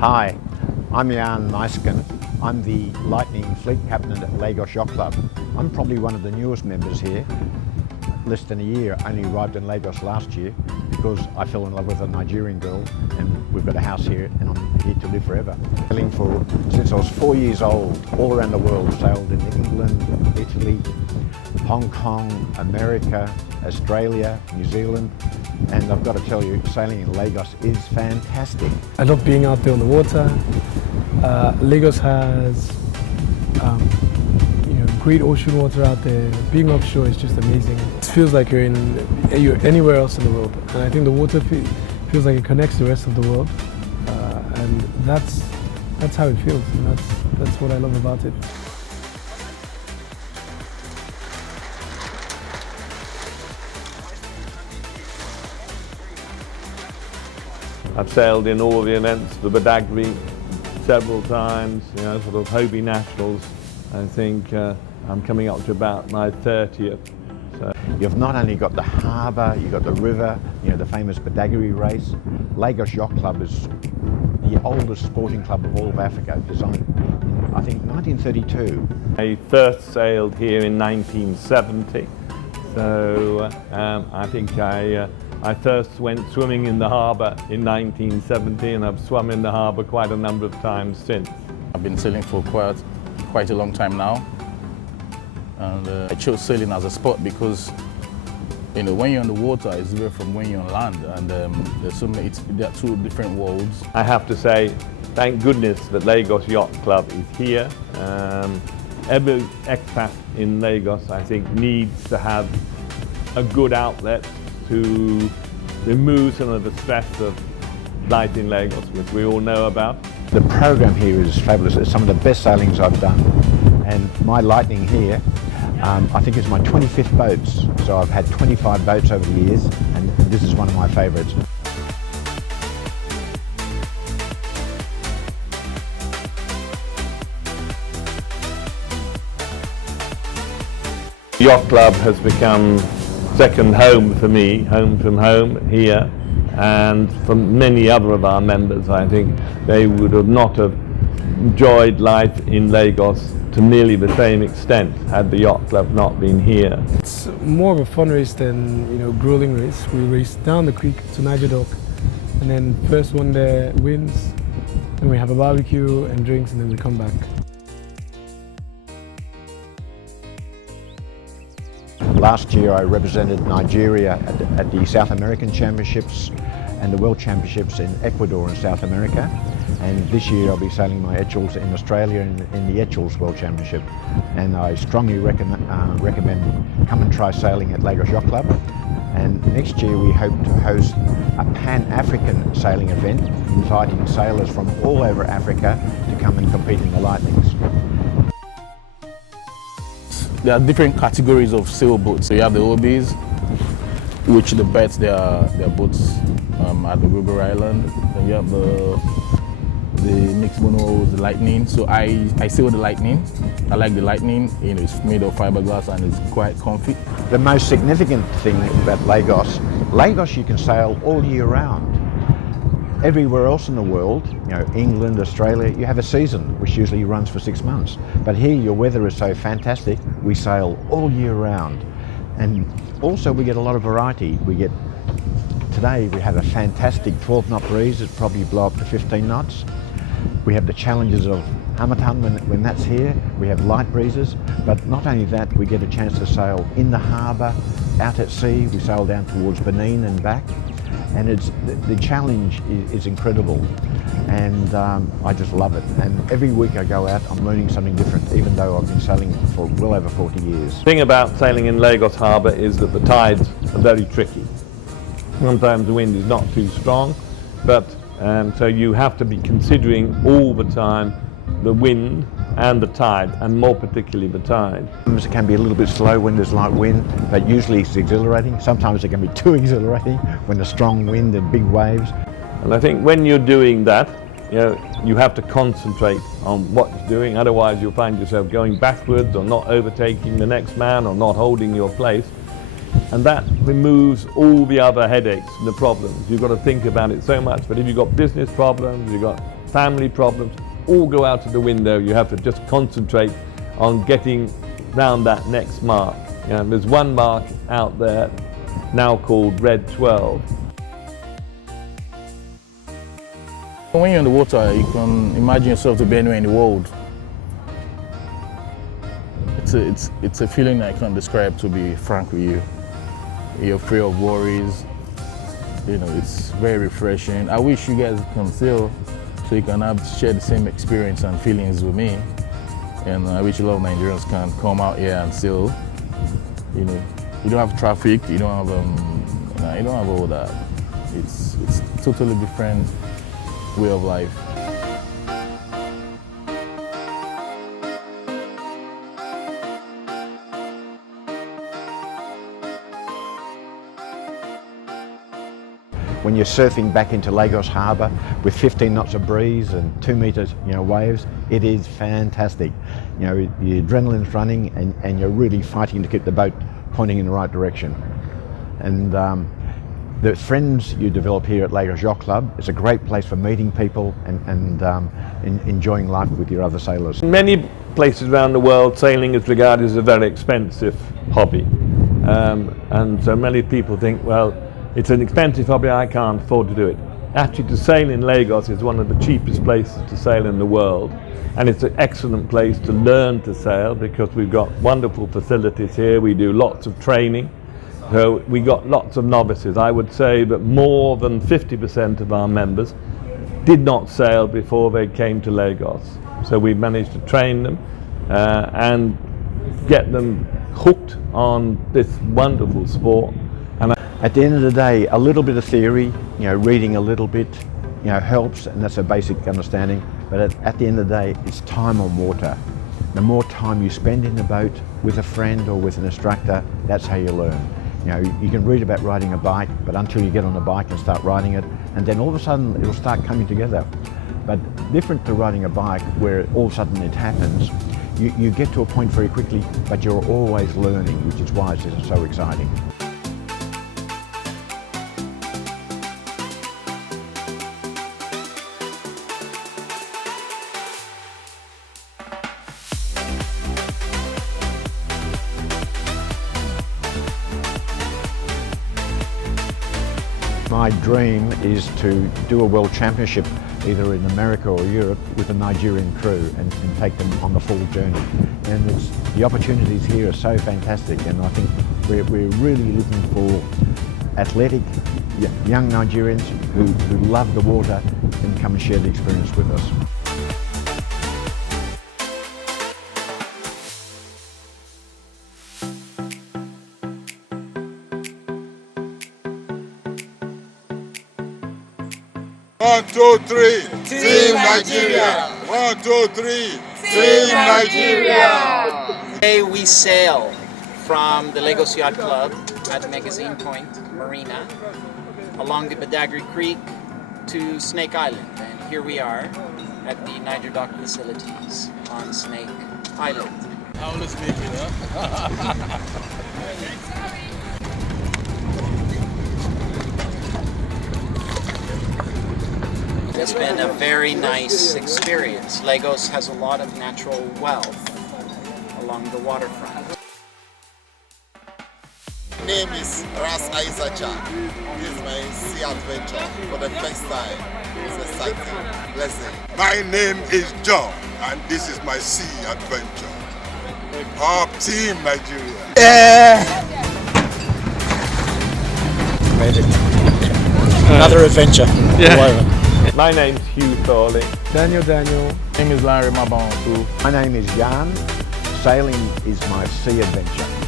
Hi, I'm Muysken. I'm the Lightning Fleet Captain at Lagos Yacht Club. I'm probably one of the newest members here, less than a year. I only arrived in Lagos last year because I fell in love with a Nigerian girl and we've got a house here and I'm here to live forever. Sailing since I was 4 years old, all around the world, sailed in England, Italy, Hong Kong, America, Australia, New Zealand, and I've got to tell you, sailing in Lagos is fantastic. I love being out there on the water. Lagos has great ocean water out there. Being offshore is just amazing. It feels like you're anywhere else in the world, and I think the water feels like it connects the rest of the world, and that's how it feels, and that's what I love about it. I've sailed in all the events, the Badagry several times, sort of Hobie Nationals. I think I'm coming up to about my 30th. So. You've not only got the harbour, you've got the river, the famous Badagry race. Lagos Yacht Club is the oldest sporting club of all of Africa, designed in, I think, 1932. I first sailed here in 1970, so I think I first went swimming in the harbour in 1970, and I've swum in the harbour quite a number of times since. I've been sailing for quite a long time now, and I chose sailing as a sport because when you're on the water it's different from when you're on land, and there are two different worlds. I have to say, thank goodness that Lagos Yacht Club is here. Every expat in Lagos, I think, needs to have a good outlet to remove some of the stress of life in Lagos, which we all know about. The program here is fabulous. It's some of the best sailings I've done, and my Lightning here, I think it's my 25th boats. So I've had 25 boats over the years, and this is one of my favourites. The Yacht Club has become second home for me, home from home here, and for many other of our members. I think they would not have enjoyed life in Lagos to nearly the same extent had the Yacht Club not been here. It's more of a fun race than grueling race. We race down the creek to Niger Dock, and then first one there wins, and we have a barbecue and drinks, and then we come back. Last year I represented Nigeria at the South American Championships and the World Championships in Ecuador in South America. And this year I'll be sailing my Etchels in Australia in the Etchels World Championship. And I strongly recommend come and try sailing at Lagos Yacht Club. And next year we hope to host a Pan-African sailing event, inviting sailors from all over Africa to come and compete in the Lightnings. There are different categories of sailboats. So you have the Hobies, which the bets their boats at the River Island. Then you have the mixed monos, the Lightning. So I sail the Lightning. I like the Lightning. It's made of fiberglass and it's quite comfy. The most significant thing about Lagos you can sail all year round. Everywhere else in the world, England, Australia, you have a season which usually runs for 6 months. But here your weather is so fantastic, we sail all year round. And also we get a lot of variety. Today we have a fantastic 12-knot breeze, it probably blow up to 15 knots. We have the challenges of Harmattan when that's here. We have light breezes, but not only that, we get a chance to sail in the harbour, out at sea. We sail down towards Benin and back. And the challenge is incredible, and I just love it. And every week I go out, I'm learning something different, even though I've been sailing for well over 40 years. The thing about sailing in Lagos Harbour is that the tides are very tricky. Sometimes the wind is not too strong, but so you have to be considering all the time the wind and the tide, and more particularly the tide. It can be a little bit slow when there's light wind, but usually it's exhilarating. Sometimes it can be too exhilarating when there's strong wind and big waves. And I think when you're doing that, you have to concentrate on what you're doing, otherwise you'll find yourself going backwards or not overtaking the next man or not holding your place. And that removes all the other headaches and the problems. You've got to think about it so much, but if you've got business problems, you've got family problems, all go out of the window. You have to just concentrate on getting round that next mark. You know, there's one mark out there now called Red 12. When you're in the water, you can imagine yourself to be anywhere in the world. It's a feeling I can't describe, to be frank with you. You're free of worries. You know, it's very refreshing. I wish you guys can sail so you can share the same experience and feelings with me. And I wish a lot of Nigerians can come out here and sail. You know, you don't have traffic, you don't have all that. It's totally different way of life. When you're surfing back into Lagos Harbour with 15 knots of breeze and 2 meters, waves, it is fantastic. The adrenaline's running and you're really fighting to keep the boat pointing in the right direction. And the friends you develop here at Lagos Yacht Club, it's a great place for meeting people and enjoying life with your other sailors. In many places around the world, sailing is regarded as a very expensive hobby. And so many people think, well, it's an expensive hobby, I can't afford to do it. Actually, to sail in Lagos is one of the cheapest places to sail in the world. And it's an excellent place to learn to sail because we've got wonderful facilities here. We do lots of training. So we got lots of novices. I would say that more than 50% of our members did not sail before they came to Lagos. So we managed to train them and get them hooked on this wonderful sport. At the end of the day, a little bit of theory, reading a little bit, helps, and that's a basic understanding. But at the end of the day, it's time on water. The more time you spend in the boat with a friend or with an instructor, that's how you learn. You can read about riding a bike, but until you get on the bike and start riding it, and then all of a sudden it'll start coming together. But different to riding a bike, where all of a sudden it happens, you get to a point very quickly, but you're always learning, which is why it's so exciting. My dream is to do a world championship either in America or Europe with a Nigerian crew and take them on the full journey. And the opportunities here are so fantastic, and I think we're really looking for athletic young Nigerians who love the water and come and share the experience with us. One, two, three, Team Nigeria! 1, 2, 3, Team Nigeria! Today we sail from the Lagos Yacht Club at Magazine Point Marina along the Badagry Creek to Snake Island, and here we are at the Niger Dock facilities on Snake Island. I always make it, huh? It's been a very nice experience. Lagos has a lot of natural wealth along the waterfront. My name is Ras Aizacha. This is my sea adventure for the first time. It's exciting, blessing. My name is John, and this is my sea adventure. Up Team Nigeria. Ready. Another adventure. Yeah. My name's Hugh Thorley. Daniel. My name is Larry Mabon too. My name is Jan. Sailing is my sea adventure.